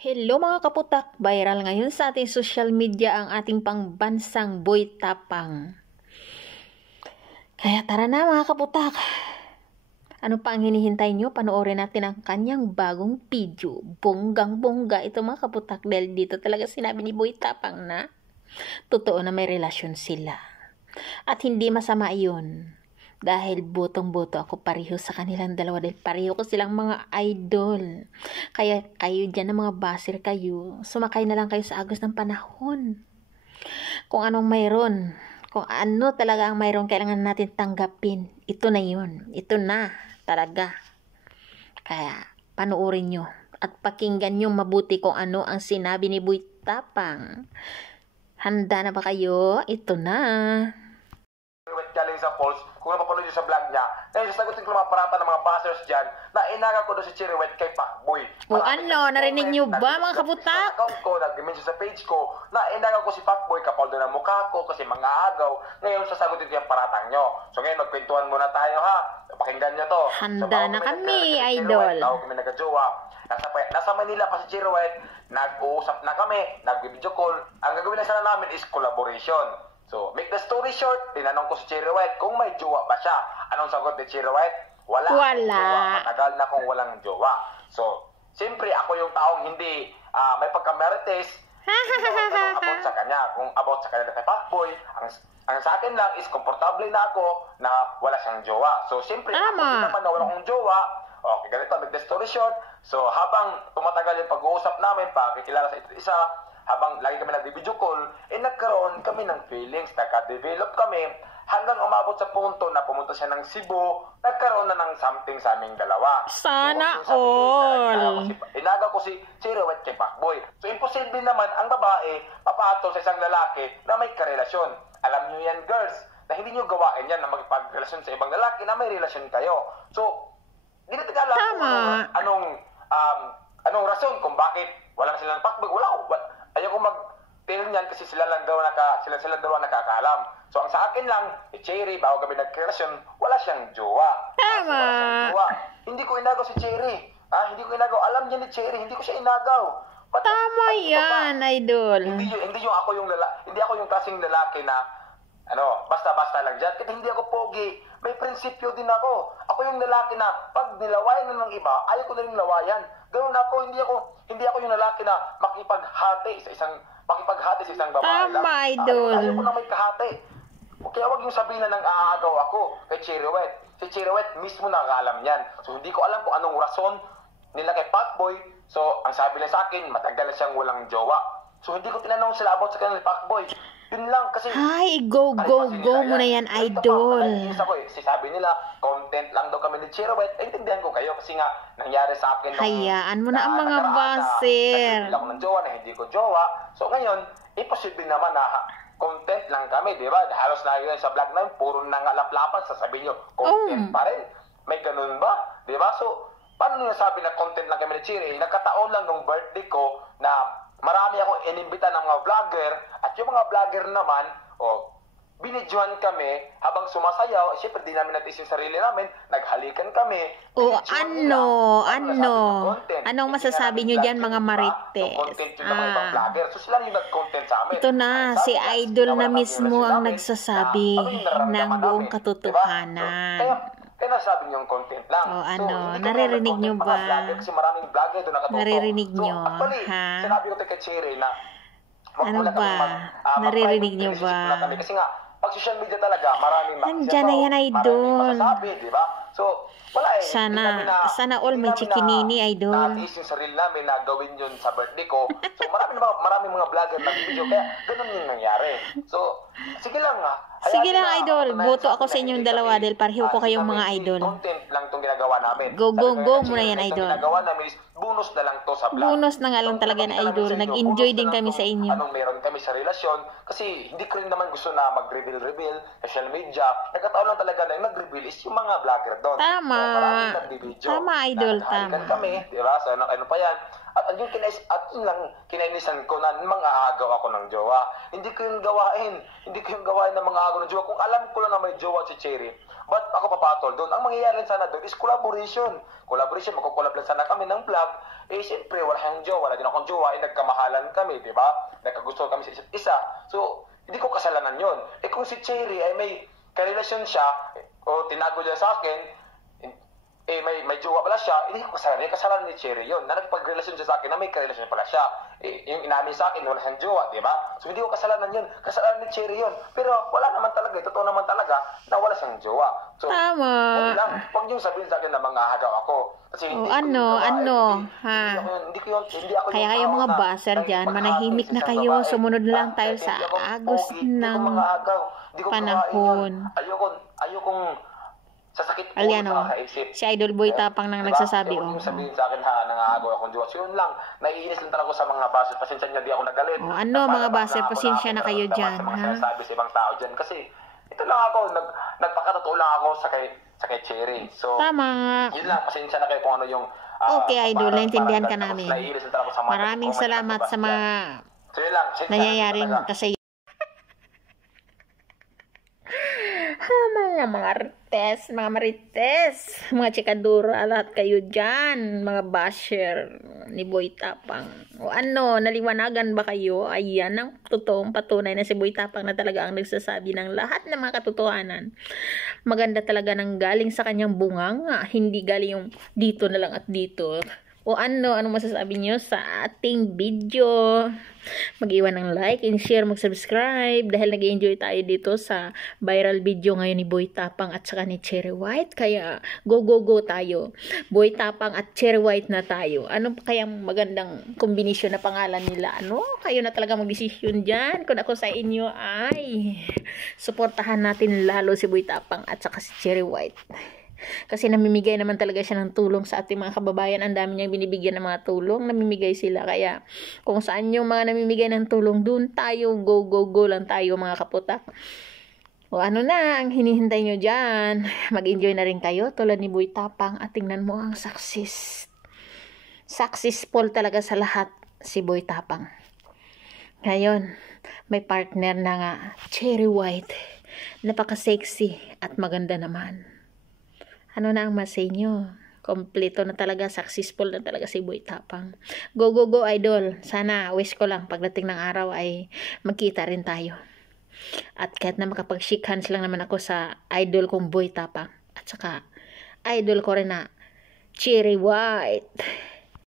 Hello mga kaputak! Viral ngayon sa ating social media ang ating pangbansang Boy Tapang. Kaya tara na mga kaputak! Ano pa ang hinihintay nyo? Panoorin natin ang kanyang bagong video. Bonggang-bongga ito mga kaputak dahil dito talaga sinabi ni Boy Tapang na totoo na may relasyon sila. At hindi masama iyon. Dahil botong-boto ako pareho sa kanilang dalawa dahil pareho ko silang mga idol. Kaya kayo dyan na mga baser kayo, sumakay na lang kayo sa agos ng panahon. Kung anong mayroon, kung ano talaga ang mayroon, kailangan natin tanggapin. Ito na yun. Ito na talaga. Kaya panoorin nyo at pakinggan nyo mabuti kung ano ang sinabi ni Boy Tapang. Handa na ba kayo? Ito na. Galing sa polls, kung napapanood nyo sa vlog niya, dahil sasagutin ko ng mga parata ng mga bashers dyan, na inaga ko doon si Cherry White kay Pacboy. O ano, narinig nyo ba mga kaputak? Sa account ko, nag-mention sa page ko, na inaga ko si Pacboy kapal doon ang mukha ko kasi mga agaw. Ngayon, sasagutin ko yung paratang nyo. So ngayon, magkwentuhan muna tayo ha. Pakinggan nyo to. Handa na kami, idol. Bago kami nagka-jowa. Nasa Manila pa si Cherry White, nag-uusap na kami, nag-video call. Ang gagawin na sana namin is collaboration. So, make the story short, tinanong ko si Cherry White kung may jowa ba siya. Anong sagot ni Cherry White? Wala. Jowa. Matagal na kung walang jowa. So, siyempre, ako yung taong hindi may pagkamerites about sa kanya. Kung about sa kanya kay Pacboy, ang sa akin lang is komportable na ako na wala siyang jowa. So, siyempre, ako din naman na wala akong jowa. Okay, ganito, make the story short. So, habang tumatagal yung pag-uusap namin, pakikilala sa isa't isa, habang lagi kami nag-video call, nagkaroon kami ng feelings, nagka-develop kami, hanggang umabot sa punto na pumunta siya ng Cebu, nagkaroon na ng something sa aming dalawa. Sana all! Inaga ko si Cherry White kay Pacboy. So, imposible naman ang babae papatol sa isang lalaki na may karelasyon. Alam nyo yan, girls, na hindi nyo gawain yan na magpagrelasyon sa ibang lalaki na may relasyon kayo. So, hindi natin alam kung anong rason kung bakit wala na silang Pacboy. Ayaw ko mag-tell niyan kasi sila lang daw nakakaalam. So, ang sa akin lang, si Cherry, bago kami nagkarelasyon, wala siyang jowa. Tama. Hindi ko inagaw si Cherry. Hindi ko inagaw. Alam niya ni Cherry, hindi ko siya inagaw. Tama yan, idol. Hindi ako yung klaseng lalaki na basta-basta lang dyan. Kasi hindi ako pogi. May prinsipyo din ako. Ako yung lalaki na pag nilawayan na ng iba, ayaw ko na rin lawayan. Ganun ako, hindi ako yung lalaki na makipaghati sa isang babae. Tama, idol. Ayaw ko na may kahati. Kaya wag yung sabihin na nang aagaw ako kay Cherry White. Si Cherry White mismo nakakaalam yan. So hindi ko alam kung anong rason nila kay Pacboy. So ang sabi lang sa akin, matagal na siyang walang jowa. So hindi ko tinanong sila about sa kanila Pacboy. Yun lang kasi... Ay, go mo na yan, idol. Sabi nila, content lang daw kami ni Cherry White. Intindihan ko kayo kasi nga nangyari sa akin. Hayaan mo na ang mga baser. Hindi ako ng jowa na hindi ko jowa. So ngayon, imposible naman na content lang kami, di ba? Halos na yun sa vlog namin, puro nangalaplapan. Sasabihin nyo, content pa rin. May ganun ba? Di ba? So, paano nyo nasabi na content lang kami ni Cherry? Nagkataon lang nung birthday ko na marami akong inimbita ng mga vlogger at yung mga vlogger naman, binidyohan kami habang sumasayaw. Siyempre, di namin natin yung sarili namin. Naghalikan kami. Anong masasabi nyo dyan mga marites? Content yung mga ibang vlogger. So, sila yung nag-content sa amin. Ito na, si idol na mismo ang nagsasabi ng buong katotohanan. Kaya nasabi niyo yung content lang. Naririnig nyo ba? Kasi maraming vlogger doon nakatutok. Naririnig nyo, ha? Sinabi ko kay Cherry na ano ba? Naririnig nyo ba? Kasi nga, pag social media talaga, maraming nandiyan na yan, idol. Masasabi, di ba? So, wala eh. Sana all may chikinini, idol. Natiis yung sarili namin na gawin yun sa birthday ko. So, maraming mga vlogger na video. Kaya, ganun yung nangyari. So, sige lang Sige lang, idol. Boto ako sa inyong dalawa dahil pareho ko kayong mga idol. Content lang itong ginagawa namin. Go muna yan, idol. Ginagawa namin is bonus na lang to sa vlog. Bonus na nga lang talaga na, idol. Nag-enjoy din kami sa inyo. Anong meron kami sa relasyon. Kasi hindi ko rin naman gusto na mag-reveal social media. Nagkataon lang talaga na yung nag-reveal is yung mga vlogger doon. Tama. Tama, idol. Tama. Kami, di ba? So, ano pa yan? At yun lang kinainisan ko na mga agaw ako ng jowa. Hindi ko yung gawain ng mga agaw ng jowa. Kung alam ko lang na may jowa si Cherry, ba't ako papatol doon? Ang mangyayari sana doon is collaboration. Magkukulab lang sana kami ng vlog eh siyempre wala siyang jowa, wala din akong jowa, eh nagkamahalan kami, di ba? Nagkagusto kami sa isa't isa. So, hindi ko kasalanan yon. Eh kung si Cherry ay may karelasyon siya, o tinago niya sa akin, eh may jowa pala siya, hindi ko kasalanan. Yung kasalanan ni Cherry yun, na nagpag-relasyon siya sa akin, na may karelasyon pala siya. Eh, yung inamin sa akin, wala siyang jowa, di ba? So, hindi ko kasalanan yun. Kasalanan ni Cherry yun. Pero wala naman talaga, totoo naman talaga, na wala siyang jowa. So, Tama. Huwag lang, huwag niyong sabihin sa akin na mga hagaw ako. Kasi hindi ko yun, hindi ako Kaya kayo mga baser dyan, manahimik na kayo, sumunod lang tayo sa agos ng panahon. Ayokong sasakit po Aliano, sa kaisip. si Idol Boy Tapang nang nagsasabi, Huwag niyong sabihin sa akin nangagaw akong Diyos. Yun lang, naiinis lang talaga sa mga baser. Pasensya niyo, di ako nagalit. Mga baser, pasensya na kayo dyan, ha? Sabi sa ibang tao dyan. Kasi, ito lang ako, nagpakatotoo lang ako sa kay Cherry. So, tama. yun lang, pasensya na kayo kung ano yung Okay, Idol, naintindihan ka namin. Naiinis lang talaga sa mga Maraming salamat sa mga so, yun lang, nangyayaring kasi mga marites, mga chikadura, lahat kayo dyan, mga basher ni Boy Tapang. O naliwanagan ba kayo? Ayan ang totoong patunay na si Boy Tapang na talaga ang nagsasabi ng lahat ng mga katotohanan. Maganda talaga ng galing sa kanyang bunganga, hindi galing yung dito na lang at dito. O ano masasabi nyo sa ating video? Mag-iwan ng like and share, mag-subscribe dahil nag-enjoy tayo dito sa viral video ngayon ni Boy Tapang at saka ni Cherry White. Kaya go tayo. Boy Tapang at Cherry White na tayo. Ano pa kayang magandang kombinasyon na pangalan nila? Kayo na talaga mag-desisyon dyan. Kung ako sa inyo ay suportahan natin lalo si Boy Tapang at saka si Cherry White. Kasi namimigay naman talaga siya ng tulong sa ating mga kababayan. Ang dami niyang binibigyan ng mga tulong, namimigay sila. Kaya kung saan yung mga namimigay ng tulong, dun tayo, go lang tayo mga kaputak. O ang hinihintay nyo dyan? Mag-enjoy na rin kayo tulad ni Boy Tapang at tingnan mo ang successful talaga sa lahat si Boy Tapang. Ngayon, may partner na nga, Cherry White. Napaka-sexy at maganda naman. Ano na ang masay nyo? Kompleto na talaga, successful na talaga si Boy Tapang. Go Idol. Sana, wish ko lang pagdating ng araw ay magkita rin tayo. At kahit na makapag-shake hands lang naman ako sa idol kong Boy Tapang. At saka, idol ko rin na Cherry White.